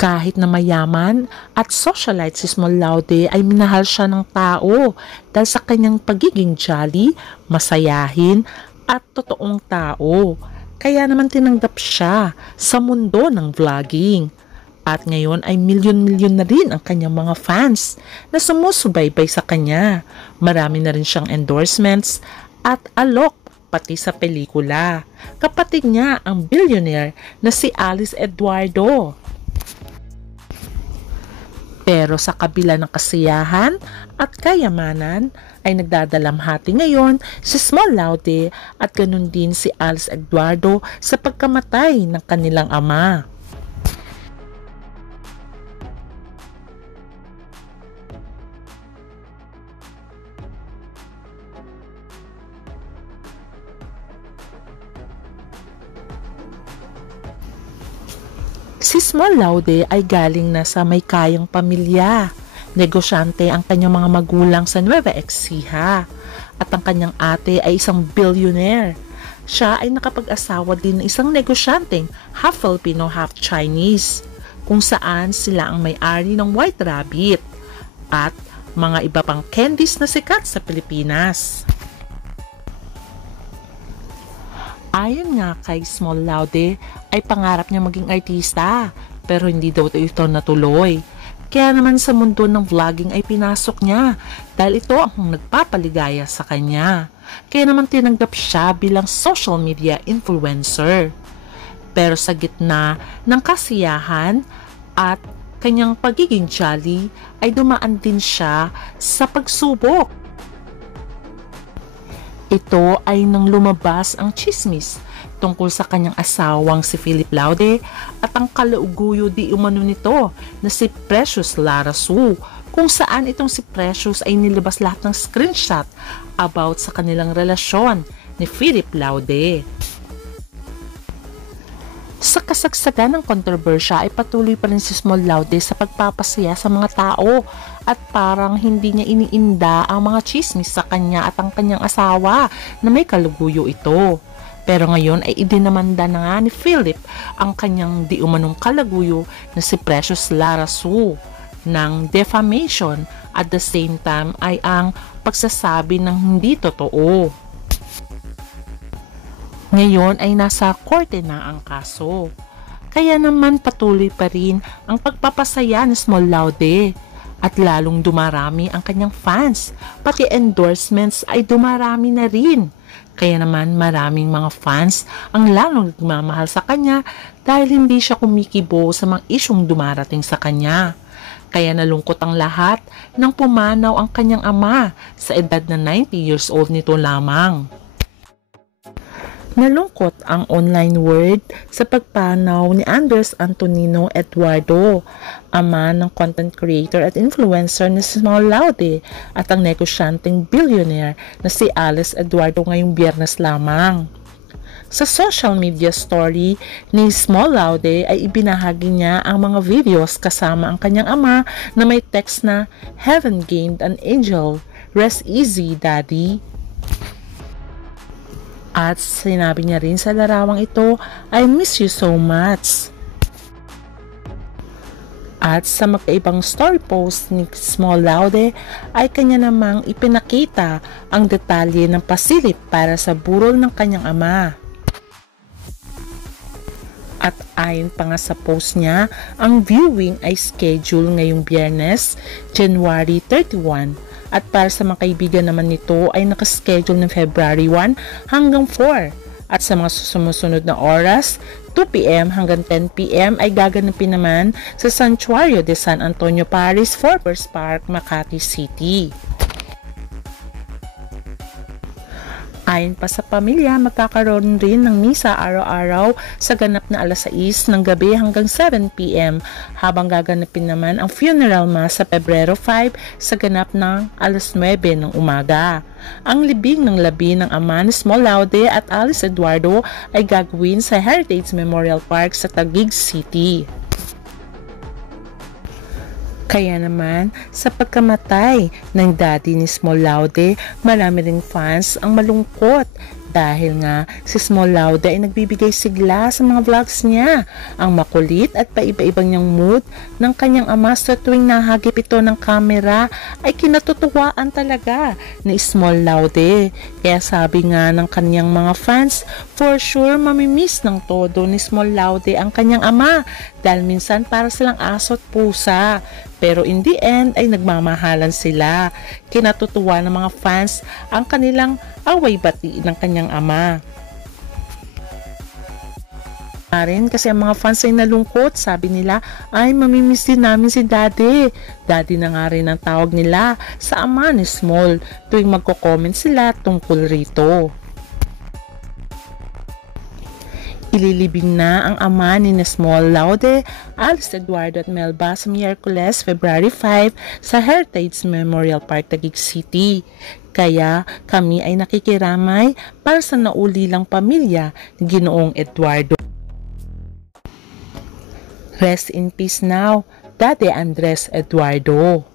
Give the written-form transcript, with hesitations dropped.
Kahit na mayaman at socialite si Small Laude ay minahal siya ng tao dahil sa kanyang pagiging jolly, masayahin at totoong tao. Kaya naman tinanggap siya sa mundo ng vlogging. At ngayon ay milyon-milyon na rin ang kanyang mga fans na sumusubaybay sa kanya. Marami na rin siyang endorsements at alok pati sa pelikula. Kapatid niya ang billionaire na si Alice Eduardo. Pero sa kabila ng kasiyahan at kayamanan ay nagdadalamhati ngayon si Small Laude at ganun din si Alice Eduardo sa pagkamatay ng kanilang ama. Si Small Laude ay galing na sa may kayang pamilya. Negosyante ang kanyang mga magulang sa Nueva Ecija at ang kanyang ate ay isang billionaire. Siya ay nakapag-asawa din ng isang negosyanteng half Filipino, half Chinese, kung saan sila ang may-ari ng White Rabbit at mga iba pang candies na sikat sa Pilipinas. Ayon nga kay Small Laude, ay pangarap niya maging artista pero hindi daw ito natuloy. Kaya naman sa mundo ng vlogging ay pinasok niya dahil ito ang nagpapaligaya sa kanya. Kaya naman tinanggap siya bilang social media influencer. Pero sa gitna ng kasiyahan at kanyang pagiging jolly ay dumaan din siya sa pagsubok. Ito ay nang lumabas ang chismis tungkol sa kanyang asawang si Philip Laude at ang kalauguyo di umano nito na si Precious Lara Su, kung saan itong si Precious ay nilabas lahat ng screenshot about sa kanilang relasyon ni Philip Laude. Sa kasagsagan ng kontrobersya ay patuloy pa rin si Small Laude sa pagpapasaya sa mga tao at parang hindi niya iniinda ang mga chismis sa kanya at ang kanyang asawa na may kaluguyo ito. Pero ngayon ay idinamanda na nga ni Philip ang kanyang di umanong kalaguyo na si Precious Lara Su ng defamation at the same time ay ang pagsasabi ng hindi totoo. Ngayon ay nasa korte na ang kaso. Kaya naman patuloy pa rin ang pagpapasaya ni Small Laude at lalong dumarami ang kanyang fans. Pati endorsements ay dumarami na rin. Kaya naman maraming mga fans ang lalong nagmamahal sa kanya dahil hindi siya kumikibo sa mga isyong dumarating sa kanya. Kaya nalungkot ang lahat nang pumanaw ang kanyang ama sa edad na 90 years old nito lamang. Nalungkot ang online world sa pagpanaw ni Andres Antonino Eduardo, ama ng content creator at influencer na si Small Laude at ang negosyanteng billionaire na si Alice Eduardo ngayong Biyernes lamang. Sa social media story ni Small Laude ay ibinahagi niya ang mga videos kasama ang kanyang ama na may text na "Heaven gained an angel, rest easy daddy." At sinabi niya rin sa larawang ito, "I miss you so much." At sa magkaibang story post ni Small Laude ay kanya namang ipinakita ang detalye ng pasilip para sa burol ng kanyang ama. At ayon pa nga sa post niya, ang viewing ay schedule ngayong Biyernes, January 31. At para sa mga kaibigan naman nito ay nakaschedule ng February 1 hanggang 4. At sa mga sumusunod na oras, 2 p.m. hanggang 10 p.m. ay gaganapin naman sa Santuario de San Antonio Paris, Forbes Park, Makati City. Ayon pa sa pamilya, magkakaroon rin ng misa araw-araw sa ganap na alas 6 ng gabi hanggang 7 p.m. habang gaganapin naman ang funeral mass sa Pebrero 5 sa ganap ng alas 9 ng umaga. Ang libing ng labi ng ama ni Small Laude at Alice Eduardo ay gagawin sa Heritage Memorial Park sa Taguig City. Kaya naman, sa pagkamatay ng daddy ni Small Laude, marami ring fans ang malungkot Dahil nga si Small Laude ay nagbibigay sigla sa mga vlogs niya. Ang makulit at paiba-ibang niyang mood ng kanyang ama sa tuwing nahagip ito ng kamera ay kinatutuwaan talaga ni Small Laude. Kaya sabi nga ng kanyang mga fans, for sure mamimiss ng todo ni Small Laude ang kanyang ama dahil minsan para silang aso at pusa. Pero in the end ay nagmamahalan sila. Kinatutuwa ng mga fans ang kanilang away-bati ng kanyang ama. Rin kasi ang mga fans ay nalungkot, sabi nila ay mamimiss din namin si Daddy. Daddy na nga rin ang tawag nila sa ama ni Small tuwing magko-comment sila tungkol rito. Ililibing na ang ama ni Small Laude, Alice Eduardo at Melba sa Miyerkules, February 5 sa Heritage Memorial Park, Taguig City. Kaya kami ay nakikiramay para sa naulilang pamilya ni Ginoong Eduardo. Rest in peace now, Daddy Andres Eduardo.